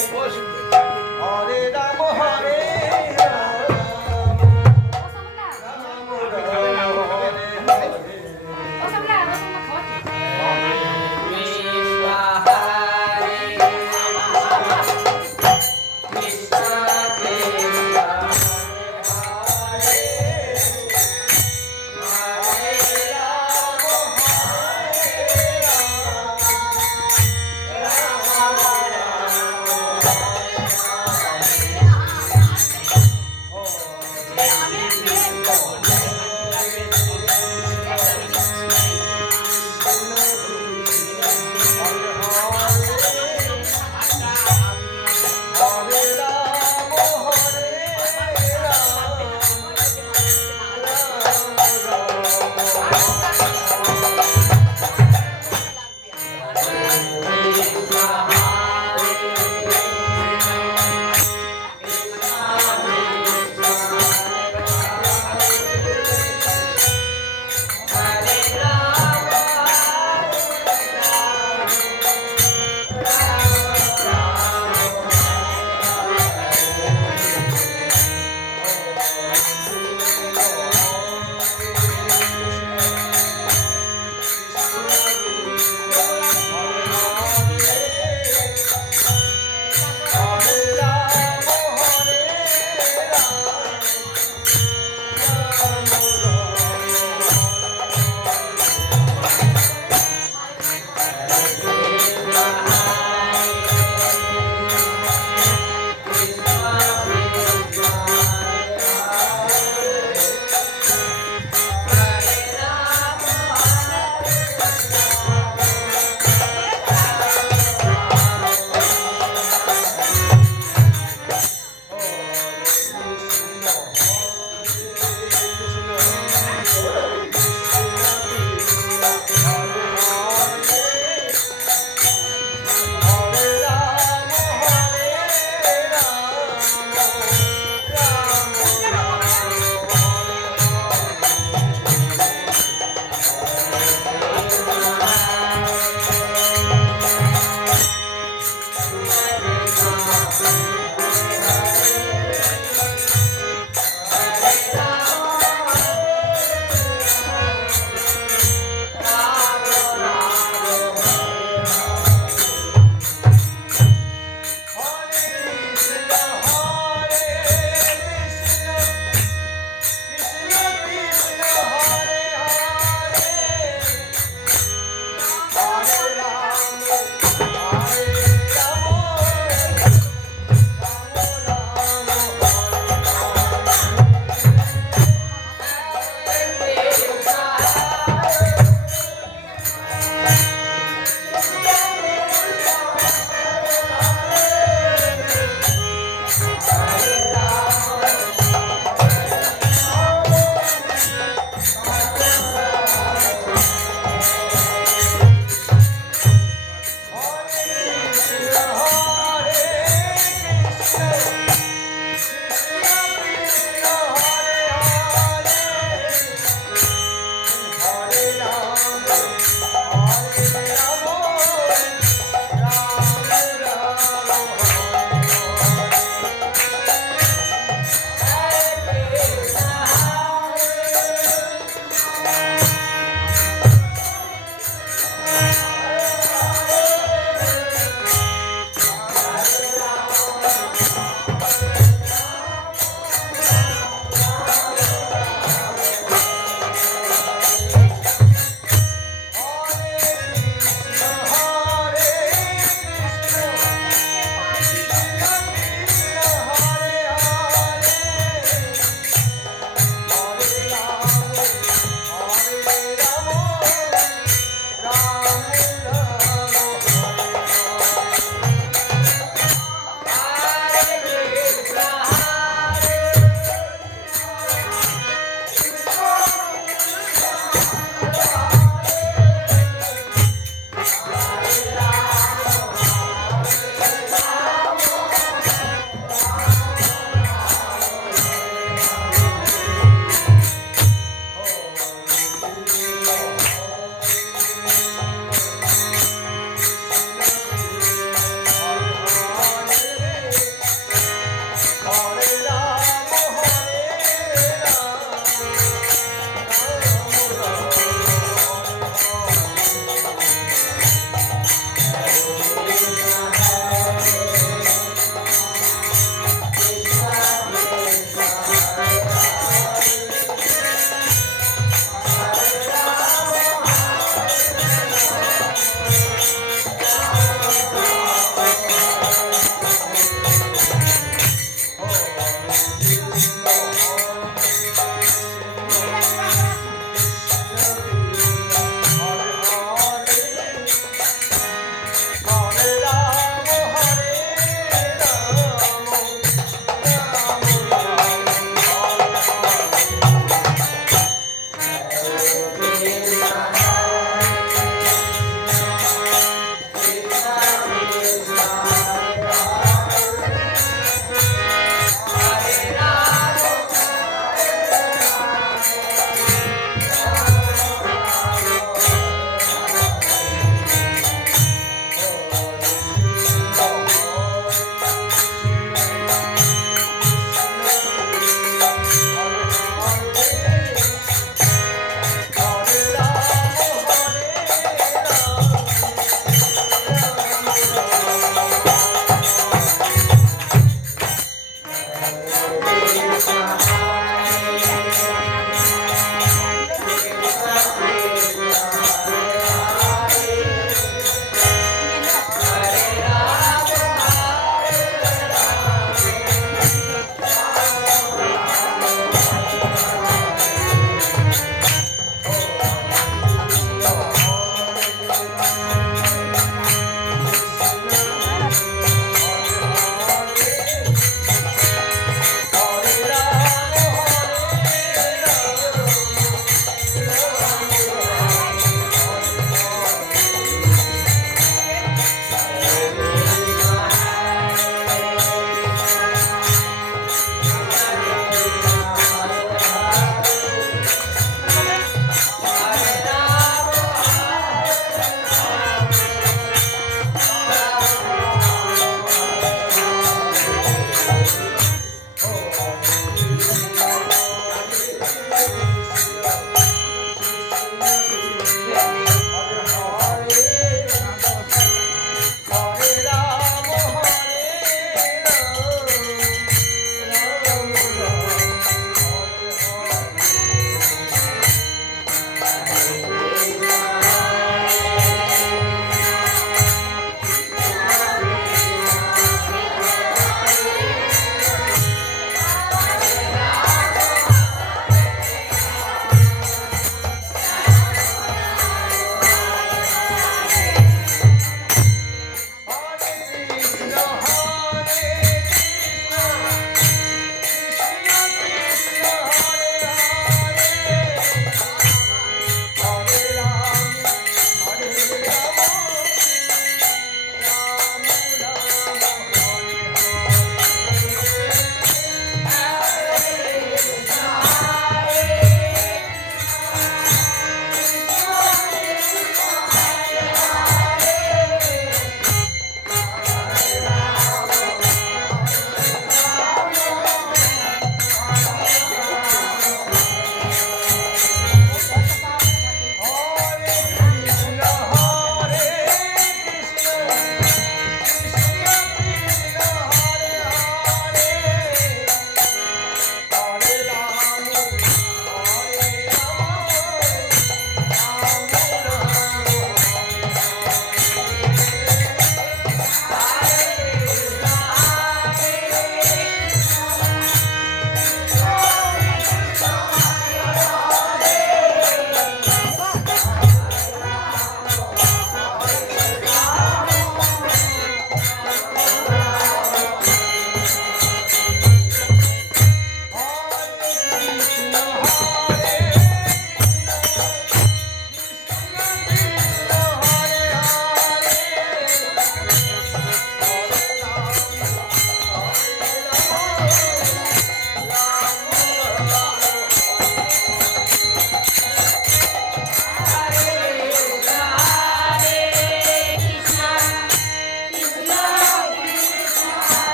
esposa dele.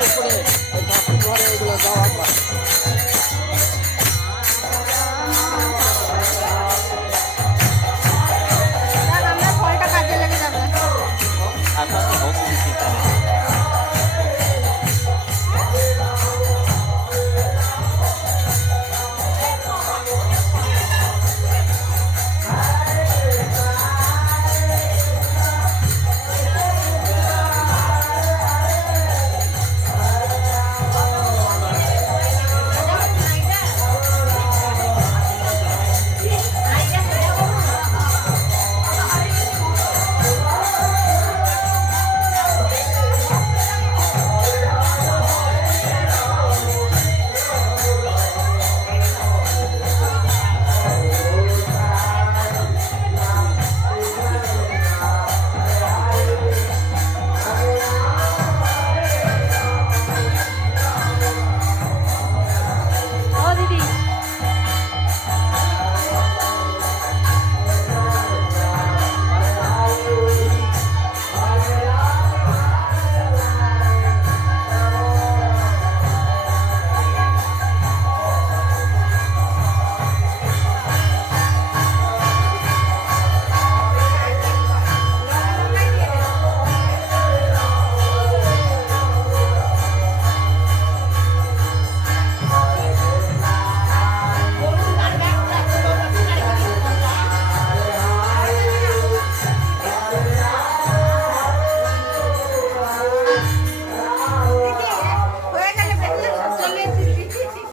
por.